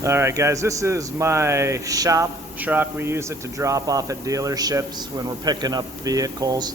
Alright guys, this is my shop truck. We use it to drop off at dealerships when we're picking up vehicles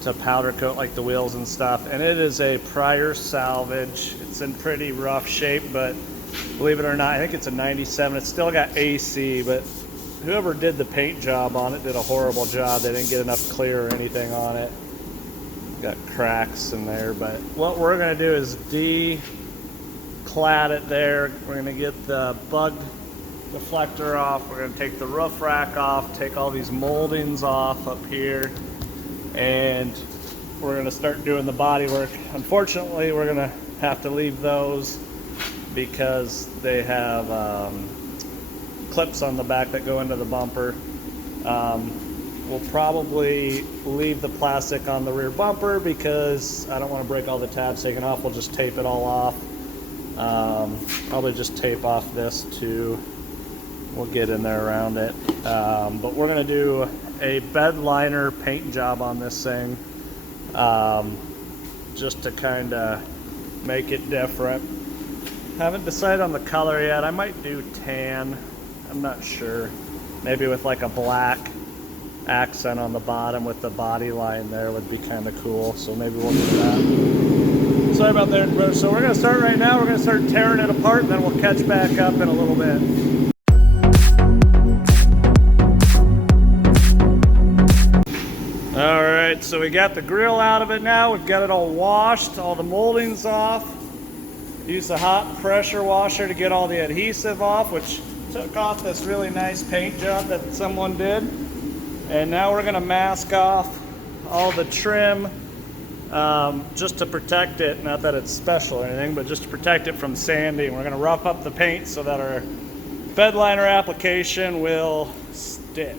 to powder coat like the wheels and stuff. And it is a prior salvage. It's in pretty rough shape, but believe it or not, I think it's a 97. It's still got AC, but whoever did the paint job on it did a horrible job. They didn't get enough clear or anything on it. Got cracks in there, but what we're going to do is clad it there. We're going to get the bug deflector off. We're going to take the roof rack off, take all these moldings off up here, and we're going to start doing the body work. Unfortunately, we're going to have to leave those because they have clips on the back that go into the bumper. We'll probably leave the plastic on the rear bumper because I don't want to break all the tabs taken off. We'll just tape it all off. Probably just tape off this too. We'll get in there around it. But we're going to do a Bedliner paint job on this thing, just to kind of make it different. Haven't decided on the color yet. I might do tan. I'm not sure. Maybe with like a black accent on the bottom with the body line there would be kind of cool. So maybe we'll do that. Sorry about that. So we're going to start right now. We're going to start tearing it apart, and then we'll catch back up in a little bit. Alright, so we got the grill out of it now. We've got it all washed, all the moldings off. Used the hot pressure washer to get all the adhesive off, which took off this really nice paint job that someone did. And now we're going to mask off all the trim, just to protect it. Not that it's special or anything, but just to protect it from sanding. We're going to rough up the paint so that our Bedliner application will stick.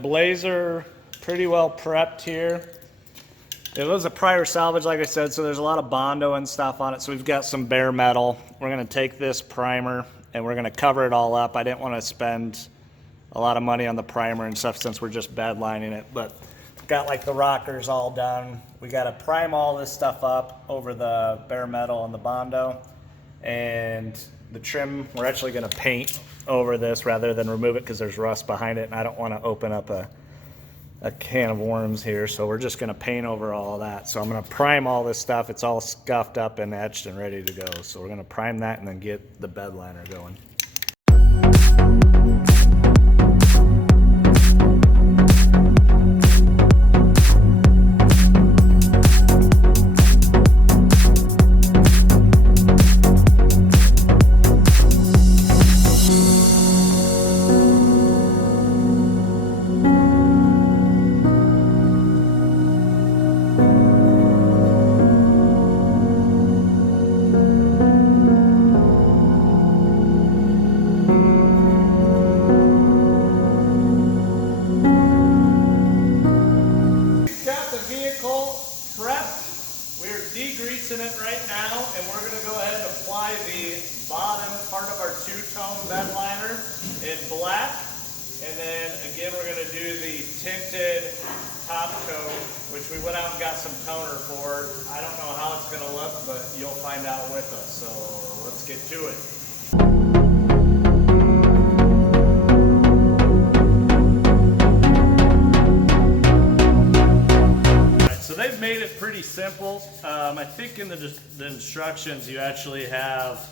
Blazer pretty well prepped here. It was a prior salvage, like I said, so there's a lot of Bondo and stuff on it. So we've got some bare metal. We're going to take this primer and we're going to cover it all up. I didn't want to spend a lot of money on the primer and stuff since we're just bedlining it, but got like the rockers all done. We got to prime all this stuff up over the bare metal and the Bondo, and the trim we're actually going to paint over this rather than remove it because there's rust behind it, and I don't want to open up a can of worms here, so we're just going to paint over all of that. So I'm going to prime all this stuff. It's all scuffed up and etched and ready to go. So we're going to prime that and then get the Bedliner going. Degreasing it right now, and we're going to go ahead and apply the bottom part of our two-tone Bedliner in black, and then again we're going to do the tinted top coat, which we went out and got some toner for. I don't know how it's going to look, but you'll find out with us, so let's get to it. They've made it pretty simple. I think in the instructions you actually have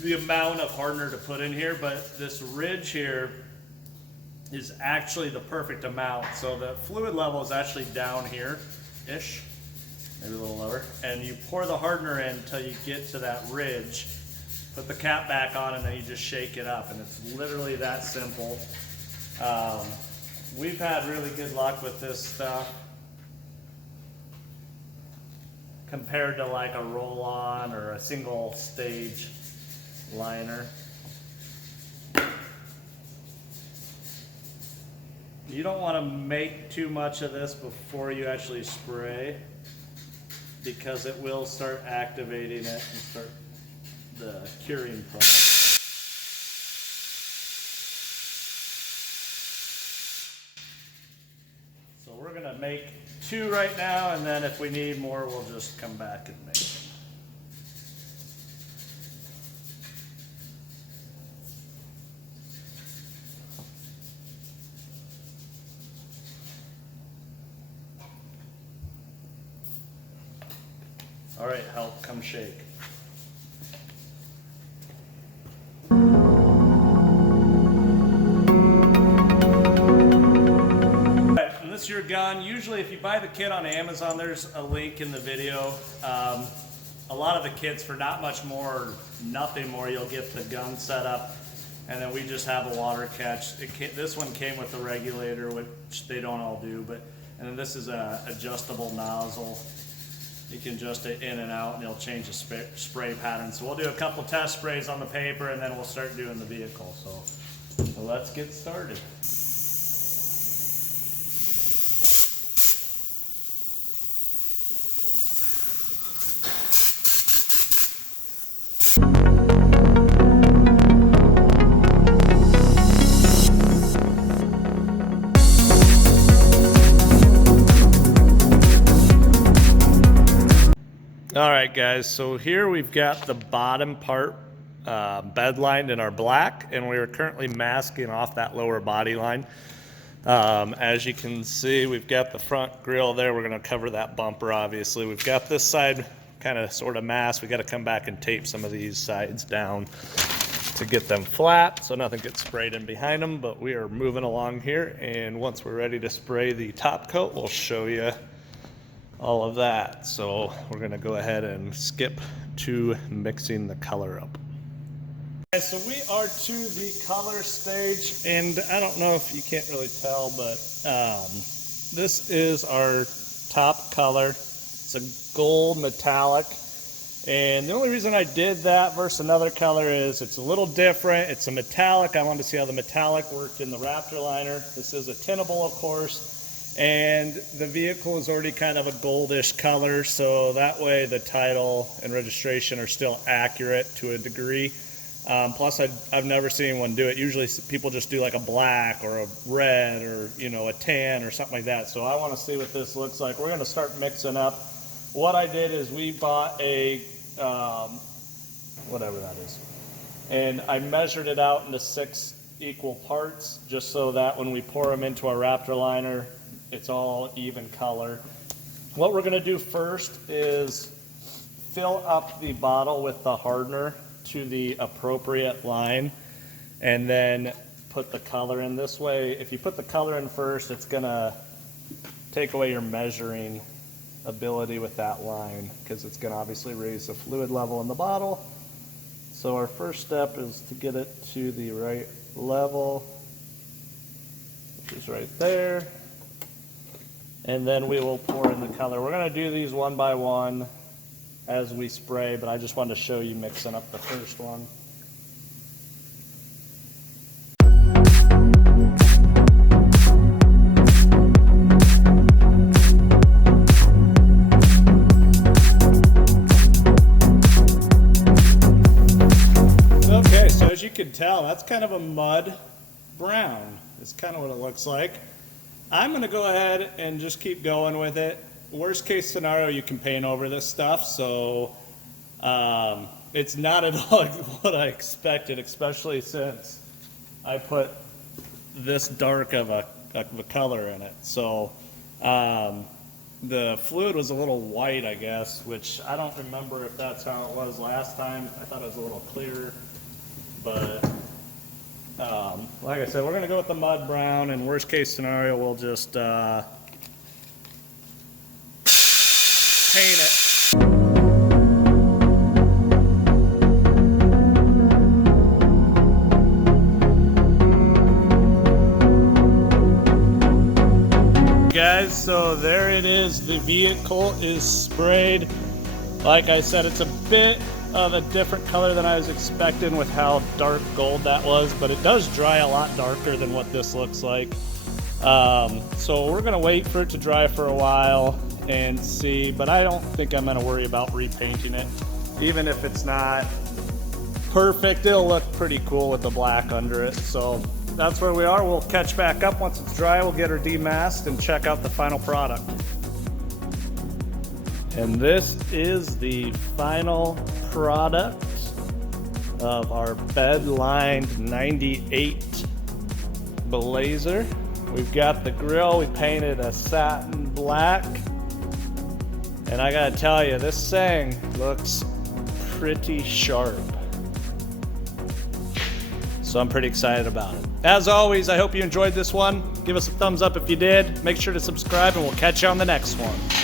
the amount of hardener to put in here, but this ridge here is actually the perfect amount. So the fluid level is actually down here-ish, maybe a little lower, and you pour the hardener in until you get to that ridge, put the cap back on, and then you just shake it up, and it's literally that simple. We've had really good luck with this stuff compared to like a roll-on or a single stage liner. You don't want to make too much of this before you actually spray. because it will start activating it and start the curing process. So we're gonna make 2 right now, and then if we need more, we'll just come back and make them. All right, help, come shake. This is your gun. Usually if you buy the kit on Amazon, there's a link in the video. A lot of the kits for not much more or nothing more, you'll get the gun set up, and then we just have a water catch. This one came with a regulator, which they don't all do, and then this is a adjustable nozzle. You can adjust it in and out and it'll change the spray pattern. So we'll do a couple test sprays on the paper and then we'll start doing the vehicle. So let's get started. All right, guys, so here we've got the bottom part bed lined in our black, and we are currently masking off that lower body line. As you can see, we've got the front grille there. We're going to cover that bumper, obviously. We've got this side kind of sort of masked. We got to come back and tape some of these sides down to get them flat so nothing gets sprayed in behind them, but we are moving along here, and once we're ready to spray the top coat, we'll show you all of that. So we're gonna go ahead and skip to mixing the color up. Okay, so we are to the color stage, and I don't know if you can't really tell, but this is our top color. It's a gold metallic, and the only reason I did that versus another color is it's a little different. It's a metallic. I wanted to see how the metallic worked in the Raptor Liner. This is a tintable, of course. And the vehicle is already kind of a goldish color, so that way the title and registration are still accurate to a degree. Plus, I've never seen one do it. Usually people just do like a black or a red or, you know, a tan or something like that. So I want to see what this looks like. We're going to start mixing up. What I did is we bought a, whatever that is, and I measured it out into 6 equal parts just so that when we pour them into our Raptor Liner, it's all even color. What we're gonna do first is fill up the bottle with the hardener to the appropriate line and then put the color in this way. If you put the color in first, it's gonna take away your measuring ability with that line because it's gonna obviously raise the fluid level in the bottle. So our first step is to get it to the right level, which is right there. And then we will pour in the color. We're going to do these one by one as we spray, but I just wanted to show you mixing up the first one. Okay, so as you can tell, that's kind of a mud brown. It's kind of what it looks like. I'm going to go ahead and just keep going with it. Worst case scenario, you can paint over this stuff, so it's not at all what I expected, especially since I put this dark of a color in it. So the fluid was a little white, I guess, which I don't remember if that's how it was last time. I thought it was a little clearer, but like I said, we're going to go with the mud brown, and worst case scenario, we'll just paint it. Guys, so there it is. The vehicle is sprayed. Like I said, it's a bit of a different color than I was expecting with how dark gold that was, but it does dry a lot darker than what this looks like. So we're gonna wait for it to dry for a while, and see, but I don't think I'm gonna worry about repainting it. Even if it's not perfect, it'll look pretty cool with the black under it. So that's where we are. We'll catch back up once it's dry. We'll get her demasked and check out the final product. And this is the final product of our Bedlined 98 Blazer. We've got the grill, we painted a satin black. And I gotta tell you, this thing looks pretty sharp. So I'm pretty excited about it. As always, I hope you enjoyed this one. Give us a thumbs up if you did. Make sure to subscribe and we'll catch you on the next one.